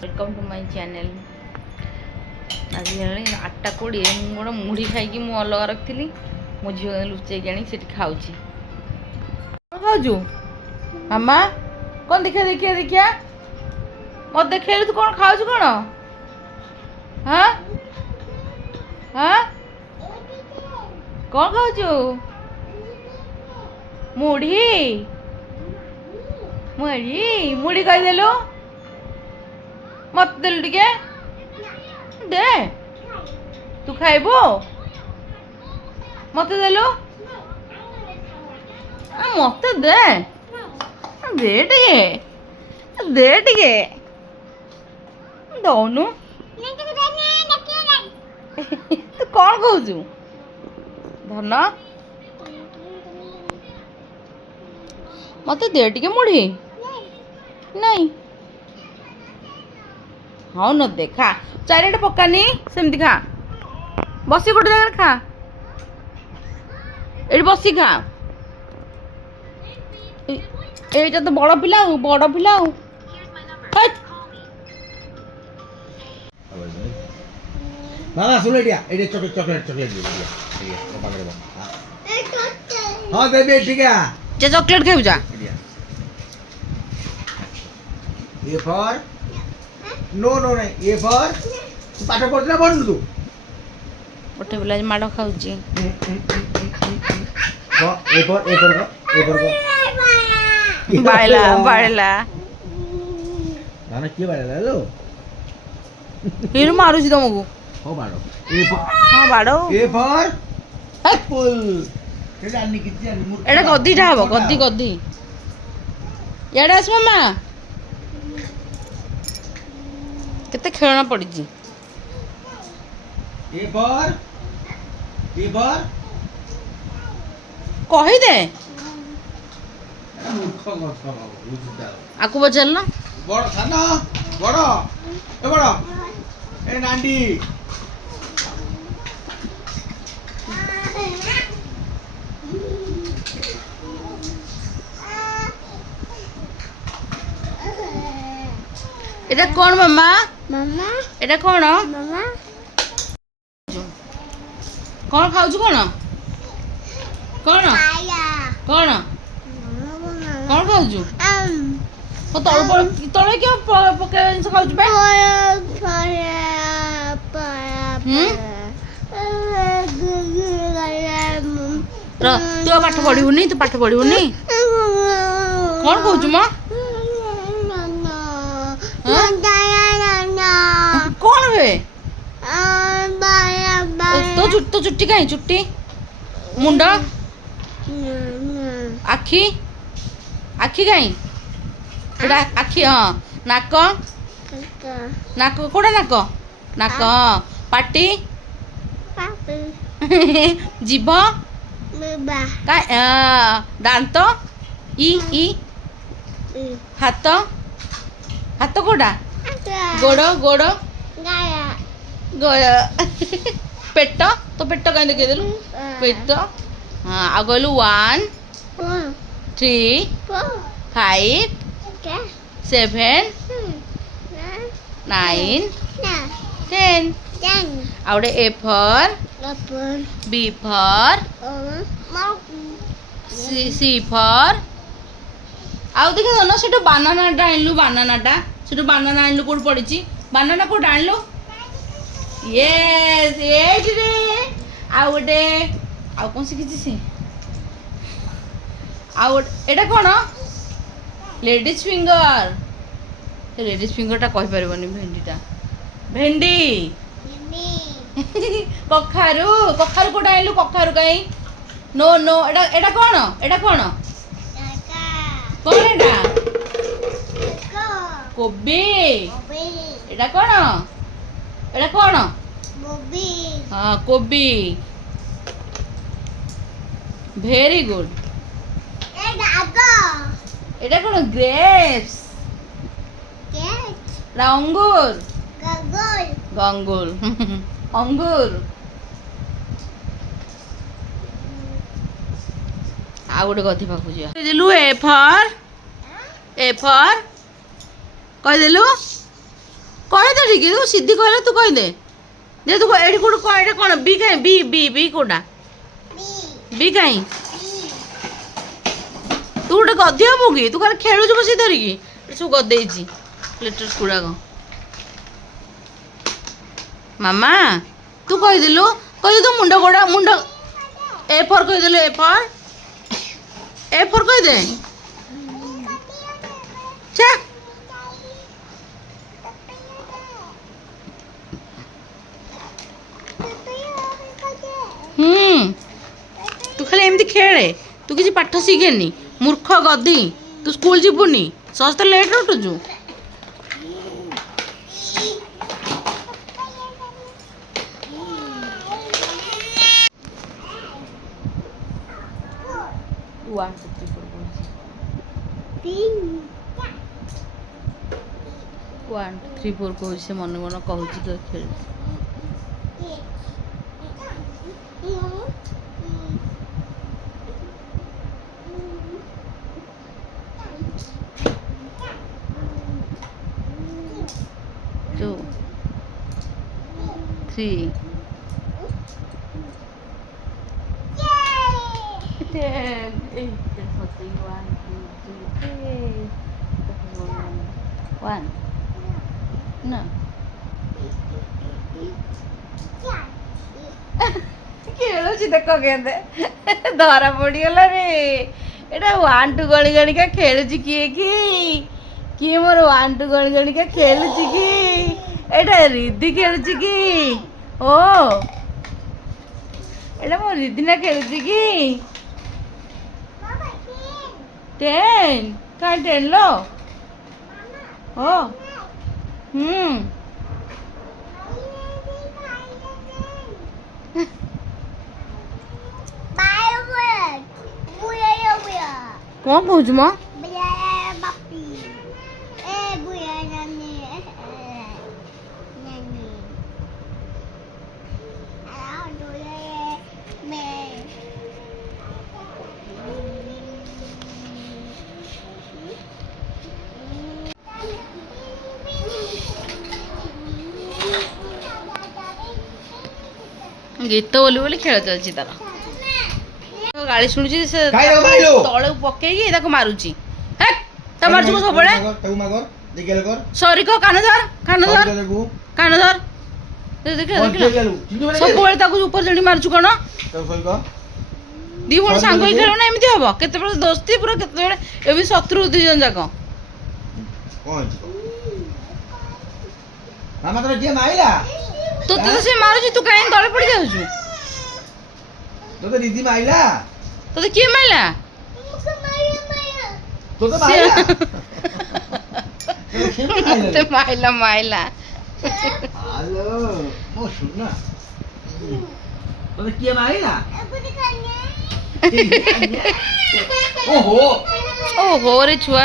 Welcome to my channel. आज 8:20 गोटे मुढ़ी खाई मु अलग रखी मो झील लुचेक आनी खाऊँ। खाऊ मामा कौन देखिया देखिया देखिया मत देखे तू कौन खाऊ कौन? हाँ हाँ कौन खाऊ? मुढ़ी मुढ़ी मुढ़ी कहीदेलु मत देलु टिके दे तू खाइबू मत देलु मत दे दे टिके दौनु तू कौन कहू धन मत दे टिके मुढ़ी नहीं हाँ न दे खा चारिटा पकानी सेमती खा बसी गोटे जगह खा ये बसी खा ये तो बड़ पिला मामा सुन लिया ये चॉकलेट दे दिया ये पकड़ दो हां बेबी ठीक है जे चॉकलेट खाऊ जा ये फॉर नो नो नहीं ये फॉर पाठ पढ़ना बंद तू गोटे पिला माड़ खाऊ बायला बायला ना के बायला लो हिर मारुची तुमको हो बाड़ो ए हाँ बाड़ो ए फॉर एप्पल के जानी किती जानी एटा गद्दीटा हबो गद्दी याडे आस मामा केते खेलना पड़ी ए फॉर कही दे मूर्ख गथ बुझदा आकु बचल ना बड़ साना बड़ ए नांडी এটা কোন মামা মামা এটা কোন মামা কোন খাউছ কোন কোন আয়া কোন মামা কোন খাউছ ও তল তলে কি পকে জিনিস খাউছ বে ର ତୁ ପାଠ ପଢିବୁନି ତୁ ପାଠ ପଢିବୁନି କଣ କହୁଛୁ ମ କଣ ବେ ତୋ ଚୁଟି କାହିଁ ଚୁଟି ମୁଣ୍ଡ ଆଖି ଆଖି କାହିଁ ଏଟା ଆଖି ହଁ ନାକ ନାକ କୋଉଟା ନାକ ନାକ ପାଟି ଜିଭ ଦାନ୍ତ ଇ ଇ ହାତ ହାତ କୋଉଟା ଗୋଡ଼ ଗୋଡ଼ ପେଟ ତୋ ପେଟ କାହିଁ ଦେଖେଇଦେଲୁ ପେଟ ହଁ ଆଉ କହିଲୁ 1 3 5 7 9 10 ଆଉ ଗୋଟେ A for B for C for ଆଉ ଦେଖେ ନା ସେଠୁ ବାନାନାଟା ଆଣିଲୁ ବାନାନାଟା ସେଠୁ ବାନାନା ଆଣିଲୁ କୋଉଠି ପଡ଼ିଛି ବାନାନା କୋଉଠି ଆଣିଲୁ ୟେସ୍ ଏଇଠିରେ ଆଉ ଗୋଟେ ଆଉ କ'ଣ ଶିଖିଛି ସେ ଆଉ ଏଇଟା କ'ଣ ଲେଡିଜ୍ ଫିଙ୍ଗରଟା କହିପାରିବନି ଭେଣ୍ଡିଟା ଭେଣ୍ଡି କଖାରୁ କୋଉଟା ଆଣିଲୁ କଖାରୁ କାହିଁ नो नो एटा कौन एटा कौन कौन एटा कोबी एटा कौन हाँ कोबी वेरी गुड एटा कौन ग्रेप्स अंगूर गंगुल अंगूर आ गोटे गधी पाखु जा ए फॉर कहीदेलु କହିଦେ ଟିକେ ତୁ ସିଧି କହିଲେ ତୁ କହିଦେ ଯେ ତୁ ଏଇଠି କୋଉଠି କଣ ଏଇଟା କଣ ବି କାହିଁ ବି ବି ବି କୋଉଟା ବି କାହିଁ ତୁ ଗୋଟେ ଗଧି ହବୁ କି ତୁ ଖାଲି ଖେଳୁଛୁ ବସି ଧରିକି ଏଠି ସବୁ ଗଦେଇଛି ଲେଟର୍ସ ଗୁଡ଼ାକ ମାମା ତୁ କହିଦେଲୁ କହିଦେ ତୁ ମୁଣ୍ଡ ଗୋଡ଼ା ମୁଣ୍ଡ ଏ ଫର୍ କହିଦେଲୁ ଏ ଫର୍ କହିଦେ ଛା ତୁ ଖାଲି ଏମିତି ଖେଳେ ତୁ କିଛି ପାଠ ଶିଖେନି ମୂର୍ଖ ଗଧି ତୁ ସ୍କୁଲ ଯିବୁନି ସମସ୍ତେ ଲେଟ୍ରେ ଉଠୁଛୁ One, two, three, four, one, two, three, four କହୁଛି ସେ ମନେ ମନେ କହୁଛି ତ ଖେଳୁଛି two, three, ten. One, two, three. One. No. ଖେଳୁଛି ଦେଖ କେତେ ଧରା ପଡ଼ିଗଲା ରେ ଏଇଟା ୱାନ୍ ଟୁ ଗଣି ଗଣିକା ଖେଳୁଛି କିଏ ମୋର ୱାନ୍ ଟୁ ଗଣି ଗଣିକା ଖେଳୁଛି କି ଏଇଟା ରିଦି ଖେଳୁଛି କି ଓ ଏଇଟା ମୋ ରିଦିନା ଖେଳୁଛି କି 10 କାଇଁ 10 लो ଓ କଣ କହୁଛୁ ମ ଗୀତ ବୋଲି ବୋଲି ଖେଳ ଚାଲିଛି ତାର ଗାଳି ଶୁଣୁଛି ସେ ତଳକୁ ପକେଇକି ତାକୁ ମାରୁଛି ତା ମାରୁଛି ମୁଁ ସବୁବେଳେ ସରି କହ କାନ ଧର ସବୁବେଳେ ତାକୁ ଉପରେ ଚଢି ମାରୁଛୁ କଣ ଦି ଭଉଣୀ ସାଙ୍ଗ ହେଇ ଖେଳ ନା ଏମିତି ହବ କେତେବେଳେ ଦୋସ୍ତି ପୁରା କେତେବେଳେ ଏବେ ଶତ୍ରୁ ଦି ଜଣ ଯାକ ତୋତେ ତ ସେ ମାରୁଛି ତୁ କାହିଁ ତଳେ ପଡି ଯାଉଛୁ ତୋତେ ଦିଦି ମାଇଲା ତୋତେ କିଏ ମାଇଲା ତୋତେ ମାଇଲା ତୋତେ ମାଇଲା ହାଲୋ ମୋ ସୁନା ତୋତେ କିଏ ମାଇଲା ଓହୋ ରେ ଛୁଆ